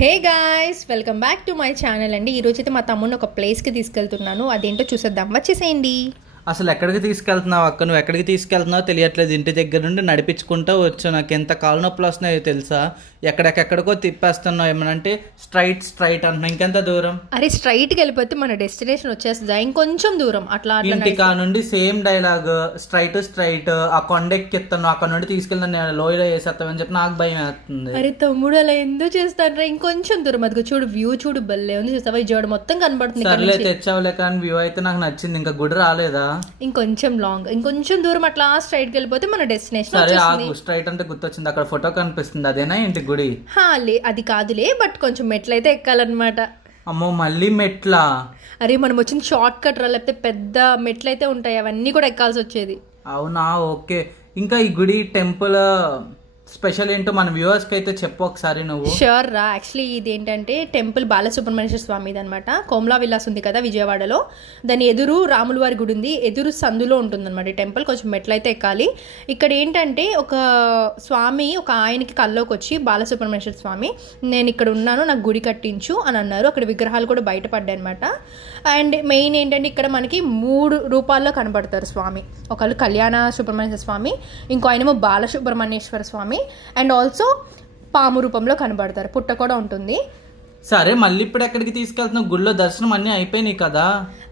Hey guys, welcome back to my channel అండి. ఈరోజైతే మా తమ్ముడిని ఒక ప్లేస్కి తీసుకెళ్తున్నాను. అదేంటో చూసేద్దాం, వచ్చేసేయండి. అసలు ఎక్కడికి తీసుకెళ్తున్నావు అక్క? నువ్వు ఎక్కడికి తీసుకెళ్తున్నావు తెలియట్లేదు. ఇంటి దగ్గర నుండి నడిపించుకుంటూ వచ్చు. నాకు ఎంత కాలు నొప్పులు వస్తున్నాయో తెలుసా? ఎక్కడెక్కడికో తిప్పేస్తున్నావు. ఏమనంటే స్ట్రైట్ అంటున్నా. ఇంకెంత దూరం? అరే, స్ట్రైట్కి వెళ్ళిపోతే మన డెస్టినేషన్ వచ్చేస్తుందా? ఇంకొంచెం దూరం అట్లా. ఇంటికా నుండి సేమ్ డైలాగ్, స్ట్రైట్ ఆ కొండ ఎక్కిస్తాను, అక్కడ నుండి తీసుకెళ్తాను, నేను లోయలో వేసేస్తామని చెప్పి నాకు భయం వేస్తుంది. అరే తమ్ముడు, అలా ఎందుకు చేస్తానరా? ఇంకొంచెం దూరం. అదిగో చూడు, వ్యూ చూడు, బల్లే ఉంది. చూస్తావా? ఈ జోడు మొత్తం కనబడుతుంది. సర్లే, తెచ్చావులే, కానీ వ్యూ అయితే నాకు నచ్చింది. ఇంకా గుడి రాలేదా? ఇంకొంచెం లాంగ్, ఇంకొంచెం దూరం అట్లా స్ట్రైట్కి వెళ్ళిపోతే మన డెస్టినేషన్. సరే ఆగు. స్ట్రైట్ అంటే గుర్తొచ్చింది, అక్కడ ఫోటో కనిపిస్తుంది, అదేనా ఇంటి గుడి? అది కాదులే, బట్ కొంచెం మెట్లయితే ఎక్కాలన్నమాట. అమ్మో, మళ్ళీ మెట్లా? అరే, మనం వచ్చింది షార్ట్ కట్ రా, లేకపోతే పెద్ద మెట్లయితే ఉంటాయి, అవన్నీ కూడా ఎక్కాల్సి వచ్చేది. అవునా, ఓకే. ఇంకా ఈ గుడి టెంపుల్ స్పెషల్ ఏంటో మన వ్యూవర్స్కి అయితే చెప్పు ఒకసారి నువ్వు. షూర్ రా. యాక్చువల్లీ ఇది ఏంటంటే టెంపుల్ బాలసుబ్రహ్మణ్యేశ్వర స్వామిది అనమాట. కోమ్లా విలాస్ ఉంది కదా విజయవాడలో, దాని ఎదురు రాముల వారి గుడి ఉంది, ఎదురు సందులో ఉంటుందన్నమాట ఈ టెంపుల్. కొంచెం మెట్లయితే ఎక్కాలి. ఇక్కడ ఏంటంటే ఒక స్వామి, ఒక ఆయనకి కల్లోకి వచ్చి, బాలసుబ్రహ్మణ్యేశ్వర స్వామి, నేను ఇక్కడ ఉన్నాను, నాకు గుడి కట్టించు అని అన్నారు. అక్కడ విగ్రహాలు కూడా బయటపడ్డాయి అనమాట. అండ్ మెయిన్ ఏంటంటే ఇక్కడ మనకి 3 రూపాల్లో కనబడతారు స్వామి. ఒకళ్ళు కళ్యాణ సుబ్రహ్మణ్యేశ్వర స్వామి, ఇంకో ఆయనేమో బాలసుబ్రహ్మణ్యేశ్వర స్వామి, అండ్ ఆల్సో పాము రూపంలో కనబడతారు. పుట్ట కూడా ఉంటుంది. సరే, మళ్ళీ ఇప్పుడు ఎక్కడికి తీసుకెళ్తున్నావు? గుళ్ళో దర్శనం అన్నీ అయిపోయినాయి కదా?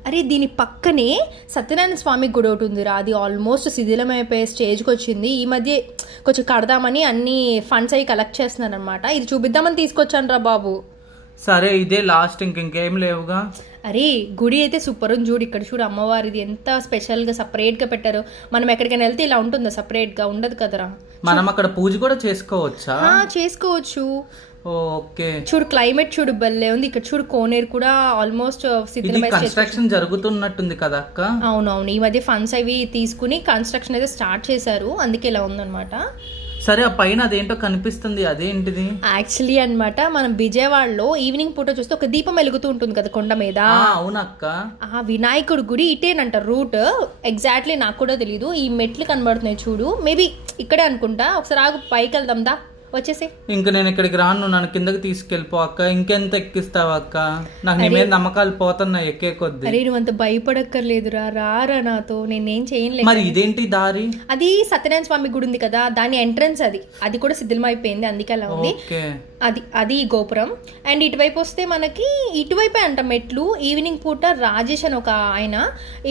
అరే, దీని పక్కనే సత్యనారాయణ స్వామి గుడి ఒకటి ఉందిరా. అది ఆల్మోస్ట్ శిథిలమైపోయే స్టేజ్కి వచ్చింది. ఈ మధ్య కొంచెం కడదామని అన్ని ఫండ్స్ అవి కలెక్ట్ చేస్తున్నారు అనమాట. ఇది చూపిద్దామని తీసుకొచ్చాను రా బాబు. సరే, ఇదే లాస్ట్, ఇంకేం లేవుగా? అరే, గుడి అయితే సూపర్ ఉంది. చూడు, ఇక్కడ చూడు, అమ్మవారిది ఎంత స్పెషల్గా సపరేట్గా పెట్టారు. మనం ఎక్కడికైనా వెళ్తే ఇలా ఉంటుందా? సపరేట్గా ఉండదు కదరా. మనం అక్కడ పూజ కూడా చేసుకోవచ్చా? చేసుకోవచ్చు. ఓకే. చూడు, క్లైమేట్ చూడు, బల్లే ఉంది. ఇక్కడ చూడు, కోనేరు కూడా ఆల్మోస్ట్ కన్స్ట్రక్షన్ జరుగుతున్నట్టుంది కదా అక్క? అవునవును, ఈ మధ్య ఫండ్స్ అవి తీసుకుని కన్స్ట్రక్షన్ అయితే స్టార్ట్ చేశారు, అందుకే ఇలా ఉందన్నమాట. సరే, ఆ పైన అదేంటో కనిపిస్తుంది, అదేంటిది? యాక్చువల్లీ అన్నమాట, మనం విజయవాడలో ఈవినింగ్ పూట చూస్తే ఒక దీపం వెలుగుతూ ఉంటుంది కదా కొండ మీద. అవునక్క. ఆ వినాయకుడి గుడి ఇటేనంట రూట్. ఎగ్జాక్ట్లీ నాకు కూడా తెలీదు. ఈ మెట్లు కనబడుతున్నాయి చూడు, మేబీ ఇక్కడే అనుకుంటా. ఒకసారి ఆగు, పైకి వెళ్దాం దా, వచ్చేసి. ఇంక నేను ఇక్కడికి రాను, నన్ను కిందకి తీసుకెళ్ళిపో అక్క. ఇంకెంత ఎక్కిస్తావు అక్క? నాకు నీ మీద నమ్మకాలు పోతున్నాయి ఎక్కే కొద్ది. అరే, నువ్వు అంత భయపడక్కర్లేదురా, రారా నాతో, నేనేం చేయలేదు. మరి ఇదేంటి దారి? అది సత్యనారాయణ స్వామి గుడి ఉంది కదా, దాని ఎంట్రన్స్ అది కూడా శిథిలమైపోయింది, అందుకే అలా ఉంది. అది గోపురం. అండ్ ఇటువైపు వస్తే మనకి ఇటువైపే అంట మెట్లు. ఈవినింగ్ పూట రాజేష్ అని ఒక ఆయన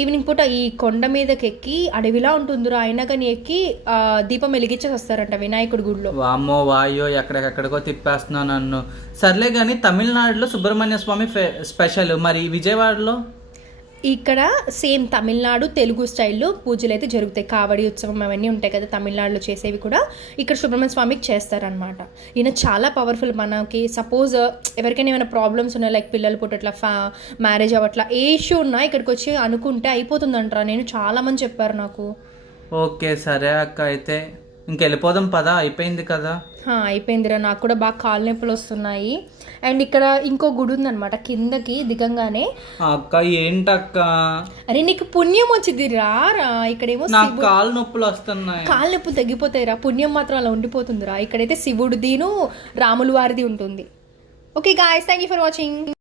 ఈవినింగ్ పూట ఈ కొండ మీదకి ఎక్కి, అడవిలా ఉంటుందిరా, అయినా కానీ ఎక్కి దీపం వెలిగించేసి వస్తారంట వినాయకుడి గుడిలో. వామ్మో వాయో, ఎక్కడెక్కడికో తిప్పేస్తున్నావు నన్ను. సర్లే కానీ తమిళనాడులో సుబ్రహ్మణ్య స్వామి స్పెషల్, మరి విజయవాడలో? ఇక్కడ సేమ్ తమిళనాడు తెలుగు స్టైల్లో పూజలు అయితే జరుగుతాయి. కావడి ఉత్సవం అవన్నీ ఉంటాయి కదా తమిళనాడులో చేసేవి కూడా ఇక్కడ సుబ్రహ్మణ్య స్వామికి చేస్తారనమాట. ఈయన చాలా పవర్ఫుల్. మనకి సపోజ్ ఎవరికైనా ఏమైనా ప్రాబ్లమ్స్ ఉన్నాయి, లైక్ పిల్లలు పుట్టట్లా, మ్యారేజ్ అవ్వట్లా, ఏ ఇష్యూ ఉన్నా ఇక్కడికి వచ్చి అనుకుంటే అయిపోతుందంటారా. నేను చాలా మంది చెప్పారు నాకు. ఓకే, సరే అక్క, అయితే ఇంకెళ్ళిపోదాం పదా, అయిపోయింది కదా? అయిపోయిందిరా, నాకు కూడా బాగా కాలు నొప్పులు వస్తున్నాయి. అండ్ ఇక్కడ ఇంకో గుడి ఉందన్నమాట కిందకి దిగంగానే. అక్క ఏంటక్క? అరే, నీకు పుణ్యం వచ్చింది రారా. ఇక్కడేమో నాకు కాలు నొప్పులు వస్తున్నాయి. కాలు నొప్పులు తగ్గిపోతాయి రా, పుణ్యం మాత్రం అలా ఉండిపోతుందిరా. ఇక్కడైతే శివుడిదిను రాముల వారిది ఉంటుంది. Okay guys, thank you for watching.